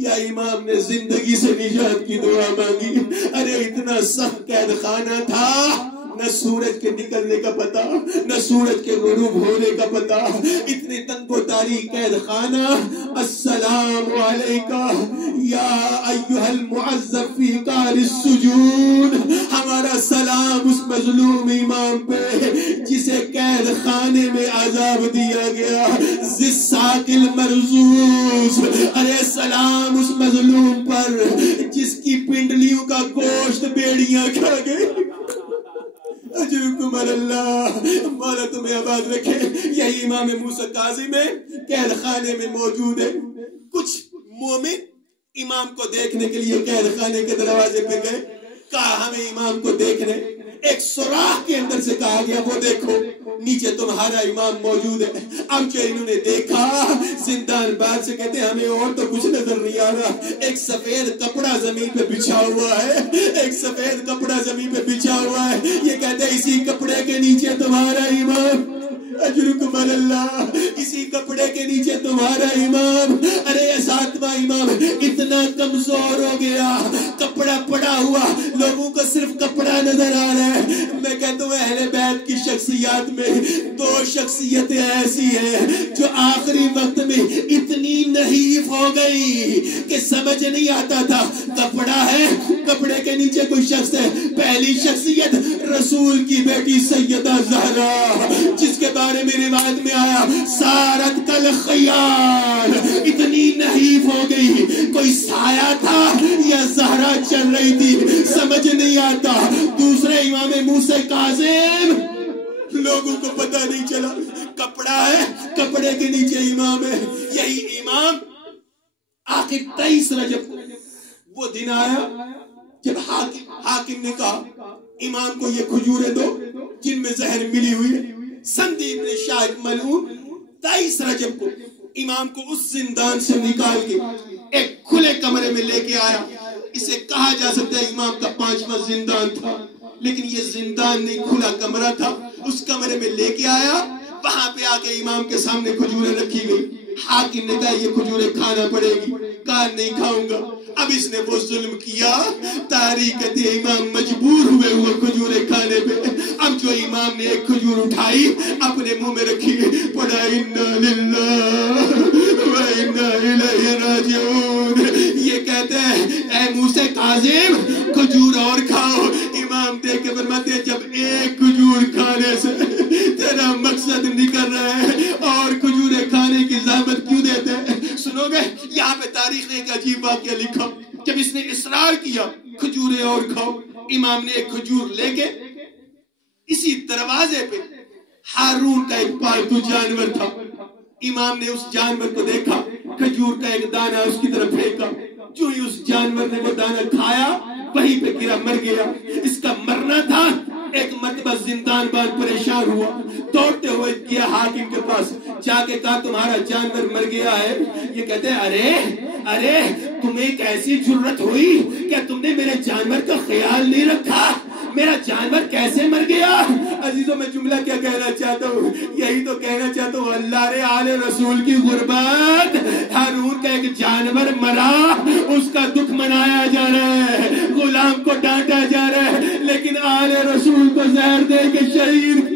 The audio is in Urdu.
یا امام نے زندگی سے نجات کی دعا مانگی. ارے اتنا سخت قید خانہ تھا، نہ سورج کے نکلنے کا پتہ، نہ سورج کے غروب ہونے کا پتہ. اتنی تنگ و تاریک قید خانہ. السلام علیکہ یا ایھا المعذب فی قعر السجون. ہمارا سلام اس مظلوم امام پہ جسے قید خانے میں عذاب دیا گیا. ذی المرزوز. ارے سلام اس مظلوم پر جس کی پنڈلیوں کا گوشت بیڑیاں کھا گئے. اجرکم اللہ. مولا تمہیں آباد رکھے. یہی امام موسیٰ کاظم ہے، قید خانے میں موجود ہے. کچھ مومن امام کو دیکھنے کے لیے قید خانے کے دروازے پہ گئے. کہا ہمیں امام کو دیکھنے. ایک سوراخ کے اندر سے کہا گیا وہ دیکھو نیچے تمہارا امام موجود ہے. اب جو انہوں نے دیکھا زندان باد سے کہتے ہیں ہمیں اور تو کچھ نظر نہیں آ رہا. ایک سفید کپڑا زمین پہ بچھا ہوا ہے، ایک سفید کپڑا زمین پہ بچھا ہوا ہے. یہ کہتے ہیں اسی کپڑے کے نیچے تمہارا امام. اجرکم اللہ. اسی کپڑے کے نیچے تمہارا امام. ارے ساتواں امام اتنا کمزور ہو گیا، کپڑا پڑا ہوا، لوگوں کو صرف کپڑا نظر آ رہا ہے. میں کہتا ہوں اہل بیت کی شخصیات میں دو شخصیتیں ایسی ہیں جو آخری وقت میں اتنی نحیف ہو گئی کہ سمجھ نہیں آتا تھا کپڑا ہے، کپڑے کے نیچے کوئی شخص ہے. پہلی شخصیت رسول کی بیٹی سیدہ زہرا، جس کے بارے میں روایت میں آیا سارت کل خیال. اتنی نحیف ہو گئی، کوئی سایہ تھا یا زہرا چل رہی تھی سمجھ نہیں آتا. دوسرے امام موسیٰ کاظم لوگوں کو پتہ نہیں چلا کپڑا ہے، کپڑے کے نیچے امام ہے. یہی امام آخر 23 رجب وہ دن آیا جب حاکم نے کہا امام کو یہ کھجوریں دو جن میں زہر ملی ہوئی ہے. سندیپ نے شاہ ملعون 23 رجب کو امام کو اس زندان سے نکال کے ایک کھلے کمرے میں لے کے آیا. اسے کہا جا سکتا ہے امام کا 5واں زندان تھا، لیکن یہ زندان نہیں کھلا کمرہ تھا. اس کمرے میں لے کے آیا، وہاں پہ آ کے امام کے سامنے کھجوریں رکھی گئی. حاکم نے کہا یہ کھجوریں کھانا پڑے گی. کہا نہیں کھاؤں گا. اب اس نے وہ ظلم کیا، تاریخ امام مجبور ہوئے وہ کھجوریں کھانے پہ. اب جو امام نے ایک کھجور اٹھائی اپنے منہ میں رکھی، پڑھا انا للہ و انا الیہ راجعون. یہ کہتے ہیں اے موسیٰ کاظم کھجور اور کھاؤ. امام دیکھ کے فرماتے ہیں جب ایک کھجور کھانے سے تیرا مقصد نکل رہا ہے اور کھجوریں کھانے کی زحمت کیوں دیتے ہیں؟ سنو گے یہاں پہ تاریخ نے ایک عجیب واقعہ لکھا. جب اس نے اصرار کیا کھجوریں اور کھاؤ، امام نے ایک کھجور لے کے اسی دروازے پہ ہارون کا ایک پالتو جانور تھا، امام نے اس جانور کو دیکھا، کھجور کا ایک دانہ اس کی طرف پھینکا. جو ہی اس جانور نے وہ دانہ کھایا وہیں پہ گرا، مر گیا. اس کا مرنا تھا. ایک مرتبہ زندان بان پریشان ہوا، دوڑتے ہوئے گیا حاکم کے پاس، جا کے کہا تمہارا جانور مر گیا ہے. یہ کہتے ہیں ارے تمہیں ایک ایسی جرت ہوئی کہ تم نے میرے جانور کا خیال نہیں رکھا، میرا جانور کیسے مر گیا؟ عزیزوں میں جملہ کیا کہنا چاہتا ہوں؟ یہی تو کہنا چاہتا ہوں اللہ رے آل رسول کی غربت. ہارون کا ایک جانور مرا، اس کا دکھ منایا جا رہا ہے، غلام کو ڈانٹا جا رہا ہے، لیکن آل رسول کو زہر دے کے شہید